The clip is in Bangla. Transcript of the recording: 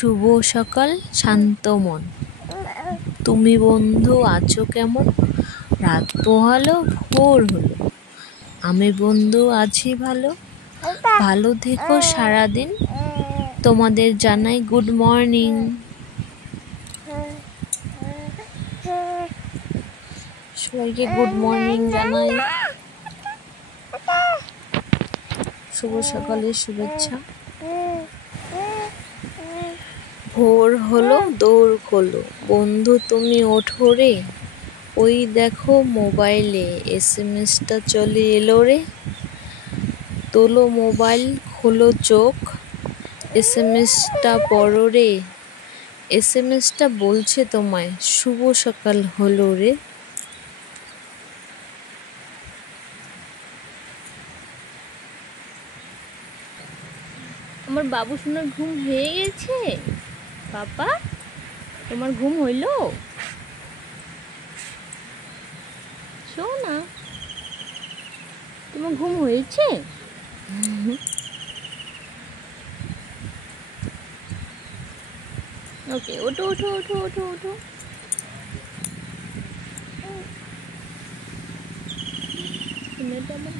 শুভ সকাল শান্ত মন। তুমি বন্ধু আছো কেমন? রাত পোহালো, ভোর হলো, আমি বন্ধু আছি ভালো। ভালো থেকো সারাদিন, তোমাদের জানাই গুড মর্নিং। সবাইকে গুড মর্নিং জানাই, শুভ সকালের শুভেচ্ছা। ভোর হলো, দৌড় খোলো, বন্ধু তুমি ওঠো রে। ওই দেখো মোবাইলে এসএমএসটা চলে এলো রে। তোলো মোবাইল, খোলো চোখ, এসএমএসটা পড়ো রে। এসএমএসটা বলছে তোমায় শুভ সকাল হলো রে। আমার বাবু সোনার ঘুম হয়ে গেছে। বাবা, তোমার ঘুম হইল? সোনা, তোমার ঘুম হয়েছে? ওকে, ওঠো ওঠো ওঠো ওঠো ওঠো। তুমি তো আমার